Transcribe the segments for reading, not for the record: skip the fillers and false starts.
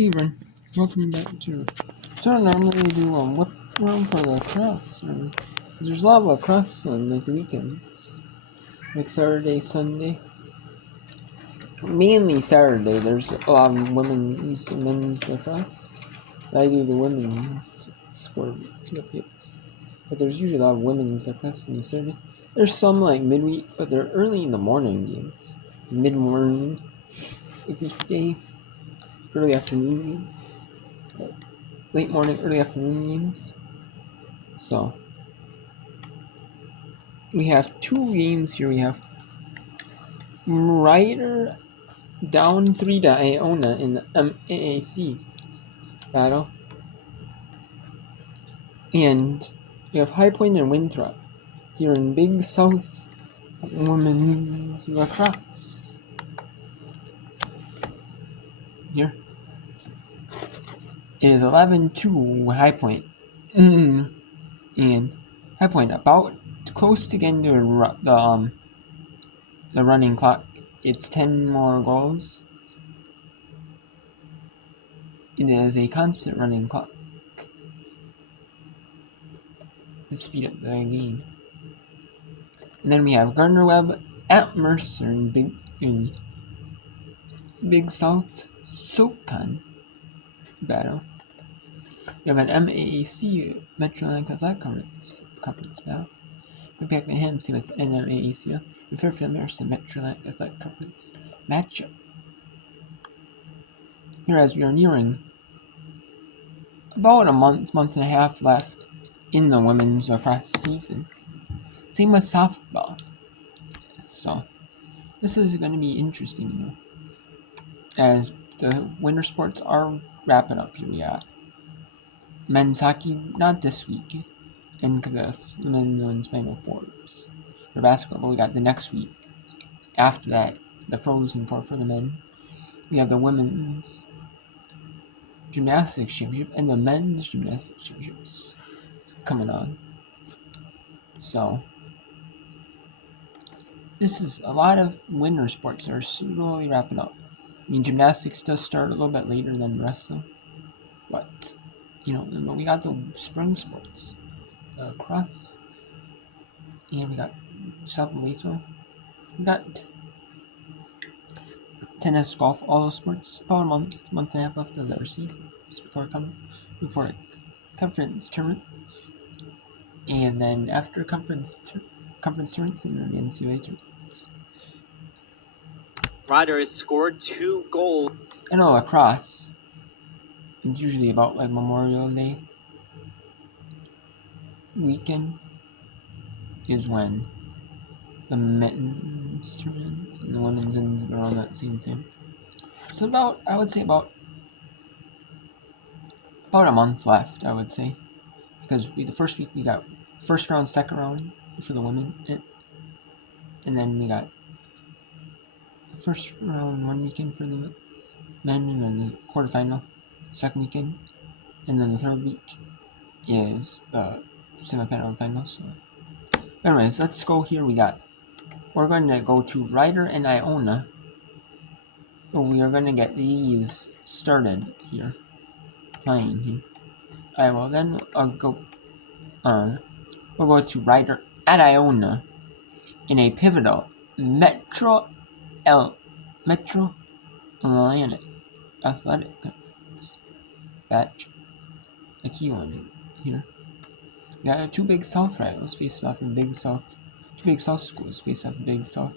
Hey everyone, welcome back to. So normally we do whip room for lacrosse, and there's a lot of lacrosse on like weekends, like Saturday, Sunday. Mainly Saturday. There's a lot of women's and men's lacrosse. I do the women's score updates, but there's usually a lot of women's lacrosse on Saturday. There's some like midweek, but they're early in the morning games, mid-morning, weekday, early afternoon games. Late morning, early afternoon games. So we have two games here. We have Ryder down 3 to Iona in the NCAA battle. And we have High Point and Winthrop here in Big South Women's Lacrosse. Here. It is 11-2 High Point. And High Point about close to getting to the running clock. It's 10 more goals. It is a constant running clock to speed up the game. And then we have Gardner Webb at Mercer in Big South SoCon battle. We have an MAAC Metro-Atlantic Athletic Conference battle. Quebec and Hanson with NMAAC and Fairfield Mercer Metro-Atlantic Athletic Conference matchup. Here, as we are nearing about a month and a half left in the women's lacrosse season. Same with softball. So this is going to be interesting, as the winter sports are wrapping up. Here we got men's hockey, not this week, and the men's Final Fours for basketball, but we got the next week. After that, the Frozen Four for the men. We have the women's gymnastics championship and the men's gymnastics championships coming on. So this is a lot of winter sports that are slowly wrapping up. I mean, gymnastics does start a little bit later than the rest of them, but we got the spring sports, lacrosse, and we got shot and throw. We got tennis, golf, all those sports. About a month and a half left of their seasons before conference tournaments, and then after conference tournaments, and then the NCAA tournaments. Ryder has scored 2 goals. I know lacrosse. It's usually about like Memorial Day weekend is when the men's tournament and the women's ends around that same time. So I would say about a month left, I would say, because the first week we got first round, second round for the women, and then we got the first round one weekend for the men, and then the quarterfinal second weekend, and then the third week is the semifinal and final. So anyways, let's go here. We're going to go to Ryder and Iona. So we are going to get these started here, playing here. I will then we'll go to Ryder at Iona in a pivotal Metro-Atlantic Athletic Conference match. A key one here. We got two Big South rivals face off in Big South. Two Big South schools face off in Big South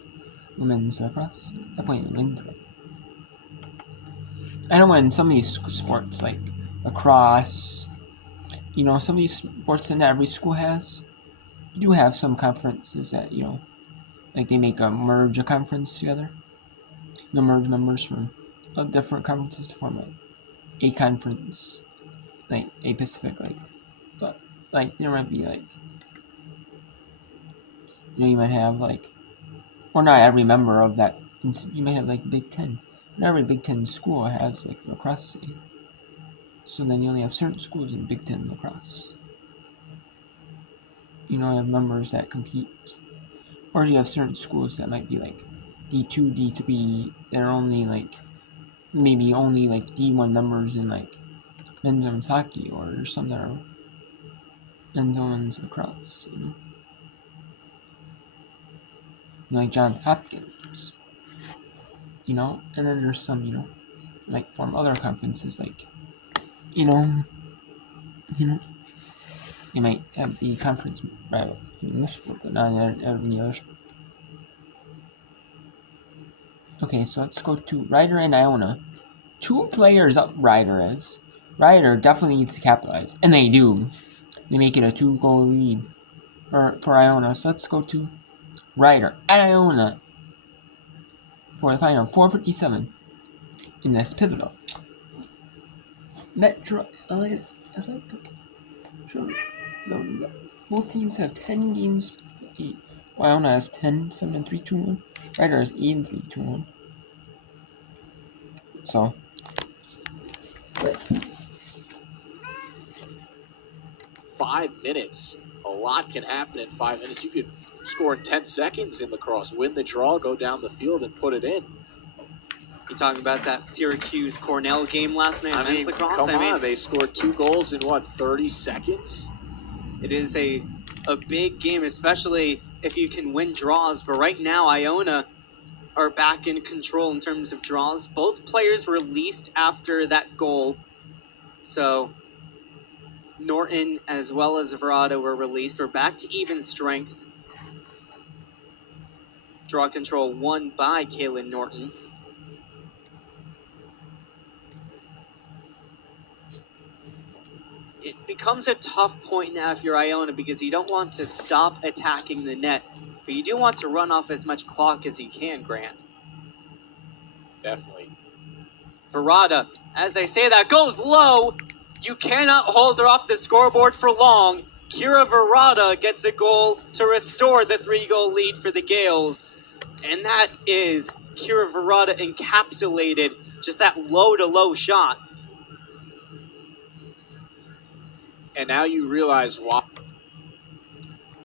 women's lacrosse. They're playing Winthrop. I know in some of these sports like lacrosse, some of these sports that every school has, you do have some conferences that, like they merge a conference together. They merge members from different conferences to form a conference, like a Pacific, but there might be you might have or not every member of that. You might have Big Ten. Not every Big Ten school has lacrosse. So then you only have certain schools in Big Ten lacrosse. You have members that compete. Or you have certain schools that might be D2, D3, they're only maybe only like D1 members in like men's women's hockey, or some that are men's women's lacrosse, like Johns Hopkins, and then there's some, like from other conferences, like, you might have the conference rivals in this sport, but not in any other sport. Okay, so let's go to Ryder and Iona. 2 players up Ryder is. Ryder definitely needs to capitalize, and they do. They make it a 2-goal lead for Iona. So let's go to Ryder and Iona for the final 4:57 in this pivotal Metro LA. Both teams have 10 games to 8. Iona has 10, 7, 3, 2, 1. Ryder has 8, 3, 2, 1. So, 5 minutes. A lot can happen in 5 minutes. You could score in 10 seconds in lacrosse, win the draw, go down the field, and put it in. You talking about that Syracuse Cornell game last night? I mean, lacrosse? come on, they scored 2 goals in 30 seconds? It is a big game, especially if you can win draws. But right now, Iona are back in control in terms of draws. Both players released after that goal. So Norton as well as Verada were released. We're back to even strength. Draw control won by Kaylin Norton. It becomes a tough point now if you're Iona, because you don't want to stop attacking the net, but you do want to run off as much clock as you can, Grant. Definitely. Verada, as I say that, goes low. You cannot hold her off the scoreboard for long. Kira Verada gets a goal to restore the 3-goal lead for the Gales. And that is Kira Verada encapsulated, just that low-to-low shot. And now you realize why